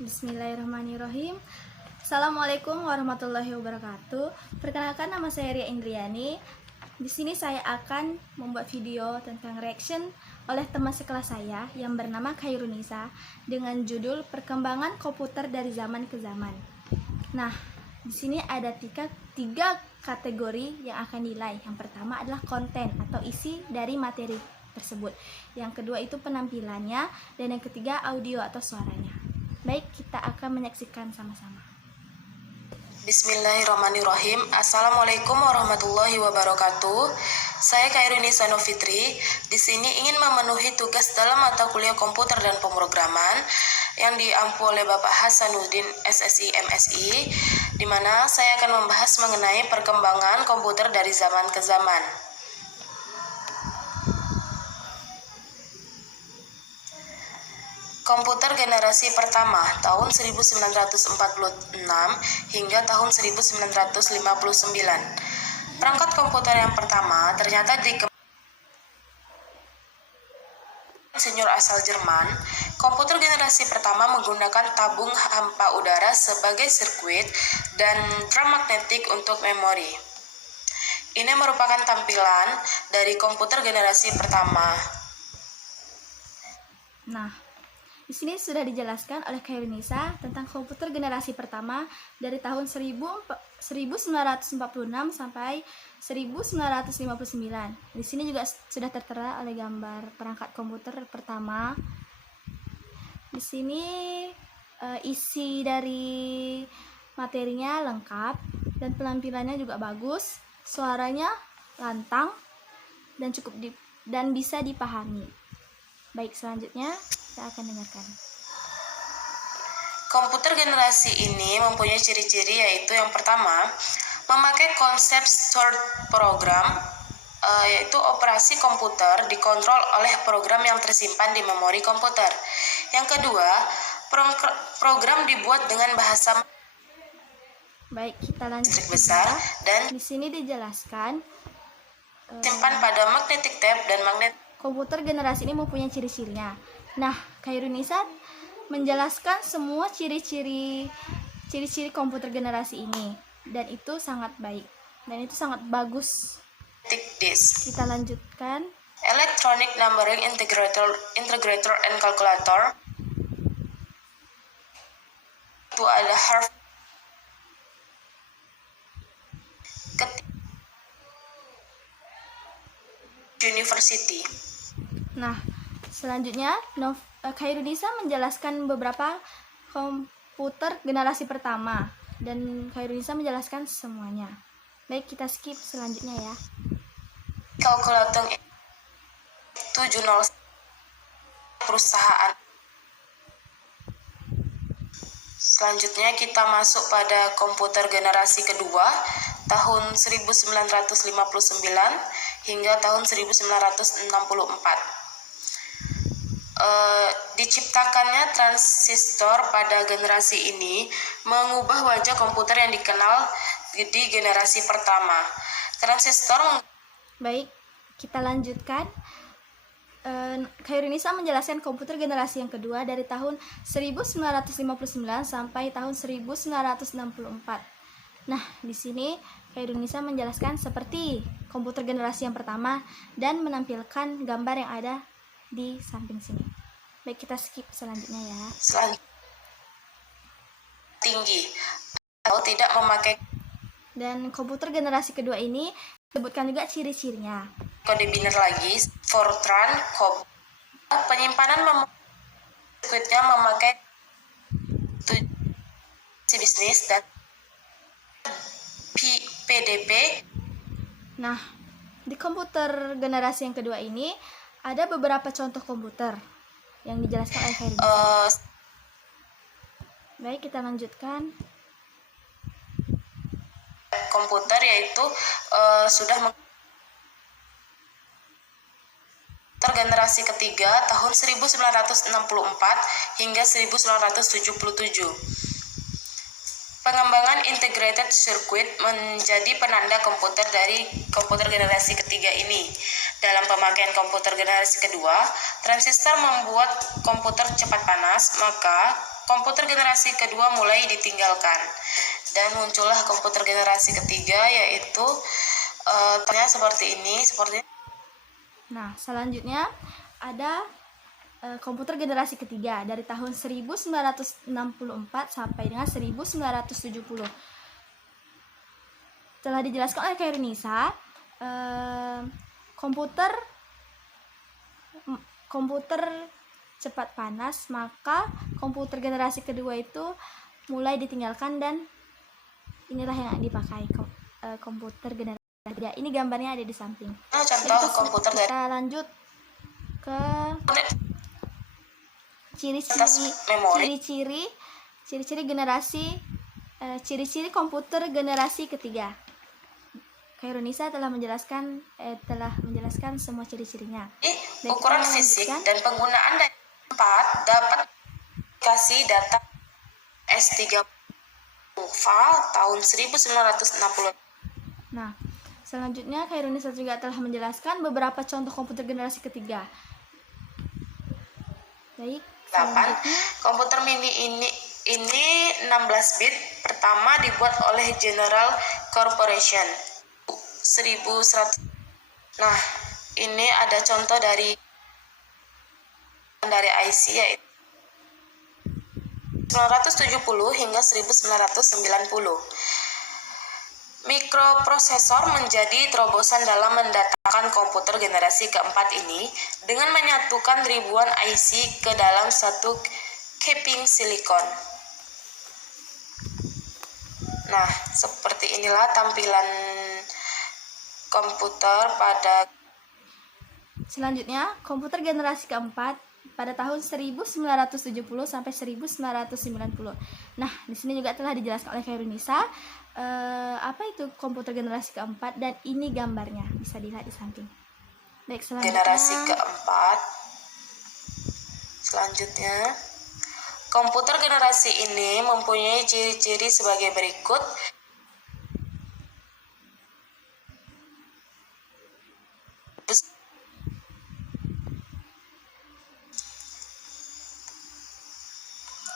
Bismillahirrahmanirrahim. Assalamualaikum warahmatullahi wabarakatuh. Perkenalkan, nama saya Ria Indriani. Di sini saya akan membuat video tentang reaction oleh teman sekelas saya yang bernama Khairunisa dengan judul Perkembangan Komputer dari Zaman ke Zaman. Nah, di sini ada tiga kategori yang akan dinilai. Yang pertama adalah konten atau isi dari materi tersebut. Yang kedua itu penampilannya, dan yang ketiga audio atau suaranya. Baik, kita akan menyaksikan sama-sama. Bismillahirrahmanirrahim. Assalamualaikum warahmatullahi wabarakatuh. Saya Khairunisa Novitri. Di sini ingin memenuhi tugas dalam mata kuliah komputer dan pemrograman yang diampu oleh Bapak Hasanuddin SSI MSI, di mana saya akan membahas mengenai perkembangan komputer dari zaman ke zaman. Komputer generasi pertama tahun 1946 hingga tahun 1959. Perangkat komputer yang pertama ternyata dikembangkan insinyur asal Jerman. Komputer generasi pertama menggunakan tabung hampa udara sebagai sirkuit dan drum magnetik untuk memori. Ini merupakan tampilan dari komputer generasi pertama. Nah, di sini sudah dijelaskan oleh Khairunisa tentang komputer generasi pertama dari tahun 1946 sampai 1959. Di sini juga sudah tertera oleh gambar perangkat komputer pertama. Di sini isi dari materinya lengkap dan penampilannya juga bagus, suaranya lantang dan dan bisa dipahami. Baik, selanjutnya kita akan dengarkan. Komputer generasi ini mempunyai ciri-ciri, yaitu yang pertama, memakai konsep stored program, yaitu operasi komputer dikontrol oleh program yang tersimpan di memori komputer. Yang kedua, program dibuat dengan bahasa Baik, kita lanjut besar dan di sini dijelaskan simpan pada magnetic tape dan magnet. Komputer generasi ini mempunyai ciri-cirinya. Nah, Khairunisa menjelaskan semua ciri-ciri komputer generasi ini, dan itu sangat baik dan itu sangat bagus. Disk. Kita lanjutkan. Electronic numbering integrator and calculator. Itu ada Harvard University. Nah, selanjutnya Khairunisa menjelaskan beberapa komputer generasi pertama, dan Khairunisa menjelaskan semuanya. Baik, kita skip selanjutnya ya. Kalkulator 70 perusahaan. Selanjutnya kita masuk pada komputer generasi kedua tahun 1959 hingga tahun 1964. Diciptakannya transistor pada generasi ini mengubah wajah komputer yang dikenal di generasi pertama. Transistor Baik, kita lanjutkan. Khairunisa menjelaskan komputer generasi yang kedua dari tahun 1959 sampai tahun 1964. Nah, di sini Khairunisa menjelaskan seperti komputer generasi yang pertama dan menampilkan gambar yang ada di samping sini. Baik, kita skip selanjutnya ya. Tinggi atau tidak memakai. Dan komputer generasi kedua ini disebutkan juga ciri-cirinya. Kode biner lagi, Fortran, penyimpanan sirkuitnya memakai bisnis dan PDP. Nah, di komputer generasi yang kedua ini ada beberapa contoh komputer yang dijelaskan oleh Khairunisa. Baik, kita lanjutkan. Komputer yaitu sudah generasi ketiga tahun 1964 hingga 1977. Pengembangan integrated circuit menjadi penanda komputer dari komputer generasi ketiga ini. Dalam pemakaian komputer generasi kedua, transistor membuat komputer cepat panas, maka komputer generasi kedua mulai ditinggalkan dan muncullah komputer generasi ketiga, yaitu ternyata seperti ini. Nah, selanjutnya ada komputer generasi ketiga dari tahun 1964 sampai dengan 1970. Telah dijelaskan oleh Kak Nisa, komputer cepat panas, maka komputer generasi kedua itu mulai ditinggalkan dan inilah yang dipakai komputer generasi ketiga. Ini gambarnya ada di samping. Nah, contoh komputer dari kita lanjut ke ciri-ciri generasi ciri-ciri komputer generasi ketiga. Kairunisa telah menjelaskan semua ciri-cirinya. Ukuran fisik dan penggunaan dari tempat dapat kasih data S3 file tahun 1960. Nah, selanjutnya Kairunisa juga telah menjelaskan beberapa contoh komputer generasi ketiga. Baik, 8. Komputer mini ini 16 bit, pertama dibuat oleh General Corporation 1100. Nah, ini ada contoh dari IC, yaitu 1970 hingga 1990. Mikroprosesor menjadi terobosan dalam mendatangkan komputer generasi keempat ini dengan menyatukan ribuan IC ke dalam satu keping silikon. Nah, seperti inilah tampilan komputer pada selanjutnya komputer generasi keempat pada tahun 1970 sampai 1990. Nah, di sini juga telah dijelaskan oleh Kairunisa apa itu komputer generasi keempat, dan ini gambarnya bisa dilihat di samping. Baik, selanjutnya generasi keempat. Selanjutnya, komputer generasi ini mempunyai ciri-ciri sebagai berikut.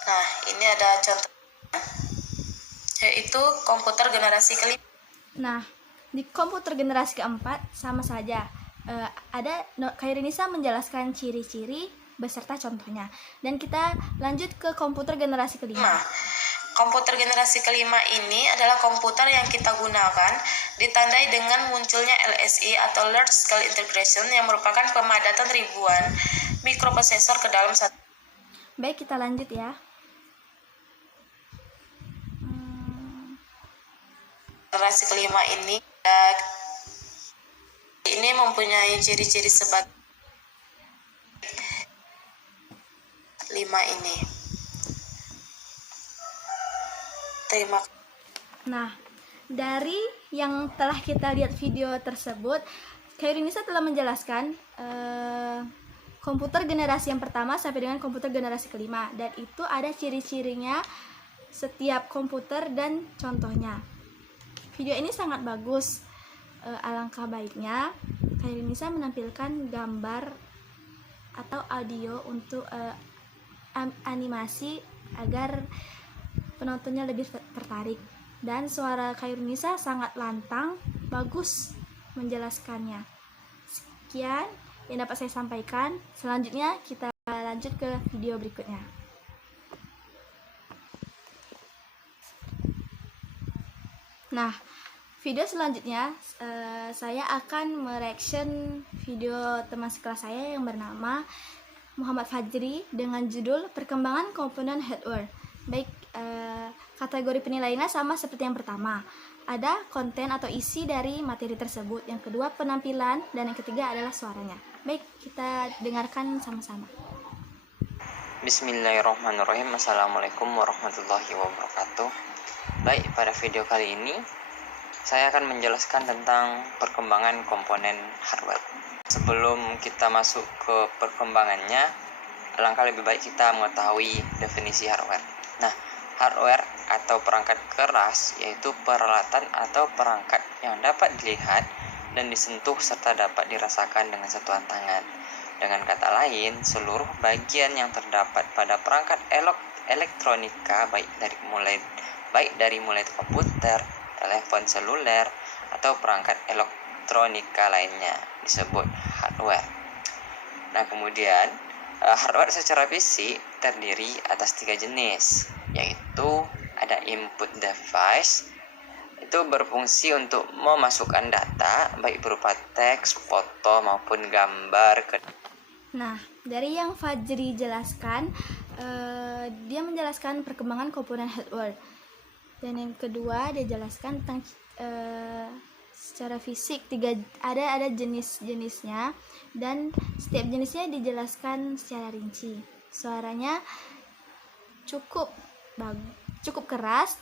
Nah, ini ada contoh, yaitu komputer generasi kelima. Nah, di komputer generasi keempat sama saja. Kairunisa menjelaskan ciri-ciri beserta contohnya. Dan kita lanjut ke komputer generasi kelima. Komputer generasi kelima ini adalah komputer yang kita gunakan ditandai dengan munculnya LSI atau Large Scale Integration, yang merupakan pemadatan ribuan mikroprosesor ke dalam satu. Baik, kita lanjut ya. Generasi kelima ini mempunyai ciri-ciri sebagai 5 ini. Terima kasih. Nah, dari yang telah kita lihat video tersebut, Kairunisa telah menjelaskan komputer generasi yang pertama sampai dengan komputer generasi kelima, dan itu ada ciri-cirinya setiap komputer dan contohnya. Video ini sangat bagus. Alangkah baiknya Kairunisa menampilkan gambar atau audio untuk animasi agar penontonnya lebih tertarik. Dan suara Kairunisa sangat lantang, bagus menjelaskannya. Sekian yang dapat saya sampaikan. Selanjutnya kita lanjut ke video berikutnya. Nah, video selanjutnya saya akan mereaction video teman sekelas saya yang bernama Muhammad Fajri dengan judul Perkembangan Komponen Hardware. Baik, kategori penilaiannya sama seperti yang pertama. Ada konten atau isi dari materi tersebut, yang kedua penampilan, dan yang ketiga adalah suaranya. Baik, kita dengarkan sama-sama. Bismillahirrahmanirrahim. Assalamualaikum warahmatullahi wabarakatuh. Baik, pada video kali ini saya akan menjelaskan tentang perkembangan komponen hardware. Sebelum kita masuk ke perkembangannya, alangkah lebih baik kita mengetahui definisi hardware. Nah, hardware atau perangkat keras yaitu peralatan atau perangkat yang dapat dilihat dan disentuh serta dapat dirasakan dengan sentuhan tangan. Dengan kata lain, seluruh bagian yang terdapat pada perangkat elektronika baik dari mulai komputer, telepon seluler, atau perangkat elektronika lainnya disebut hardware. Nah, kemudian hardware secara fisik terdiri atas 3 jenis, yaitu ada input device, itu berfungsi untuk memasukkan data baik berupa teks, foto maupun gambar ke. Nah, dari yang Fajri jelaskan, dia menjelaskan perkembangan komponen hardware. Dan yang kedua dia jelaskan tentang secara fisik ada jenis-jenisnya, dan setiap jenisnya dijelaskan secara rinci. Suaranya cukup keras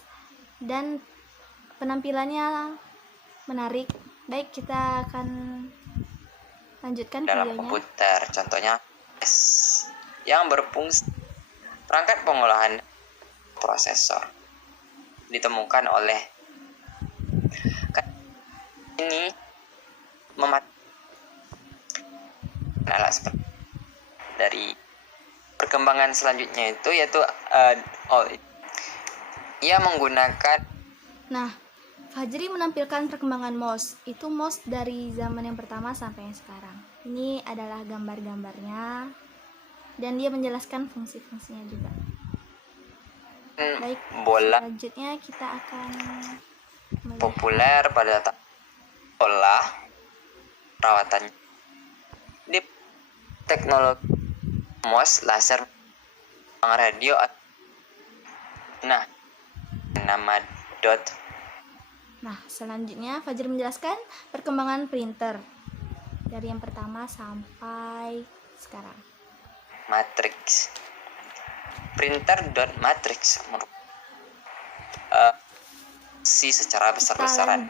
dan penampilannya menarik. Baik, kita akan lanjutkan Dalam videonya. komputer, contohnya yang berfungsi perangkat pengolahan prosesor ditemukan oleh ini alat seperti dari perkembangan selanjutnya itu yaitu ia menggunakan. Nah, Fajri menampilkan perkembangan mouse. Itu mouse dari zaman yang pertama sampai yang sekarang. Ini adalah gambar-gambarnya, dan dia menjelaskan fungsi-fungsinya juga. Baik, bola selanjutnya kita akan melihat. populer pada olah perawatan di teknologi mouse laser radio. Nah, nama dot. Nah, selanjutnya Fajri menjelaskan perkembangan printer dari yang pertama sampai sekarang. Matrix. Printer dot matrix secara besar-besaran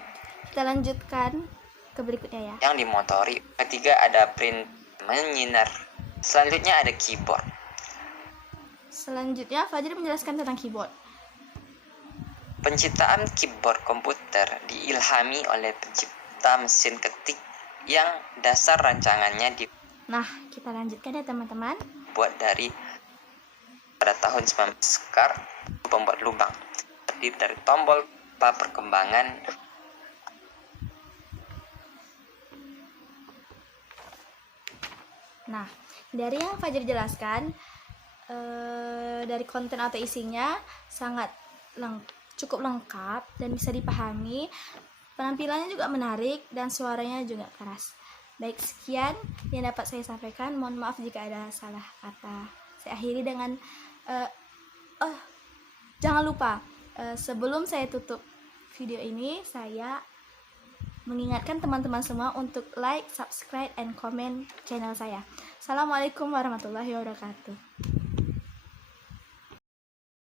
Kita lanjutkan ke berikutnya ya. yang dimotori. Ketiga ada print menyinar. Selanjutnya ada keyboard. Selanjutnya Fajri menjelaskan tentang keyboard. Penciptaan keyboard komputer diilhami oleh pencipta mesin ketik yang dasar rancangannya Nah, kita lanjutkan ya teman-teman. dibuat dari pada tahun 19 skar pembuat lubang terdiri dari tombol perkembangan. Nah, dari yang Fajri jelaskan, dari konten atau isinya cukup lengkap dan bisa dipahami. Penampilannya juga menarik dan suaranya juga keras. Baik, sekian yang dapat saya sampaikan. Mohon maaf jika ada salah kata. Saya akhiri dengan jangan lupa, sebelum saya tutup video ini, saya mengingatkan teman-teman semua untuk like, subscribe, and comment channel saya. Assalamualaikum warahmatullahi wabarakatuh.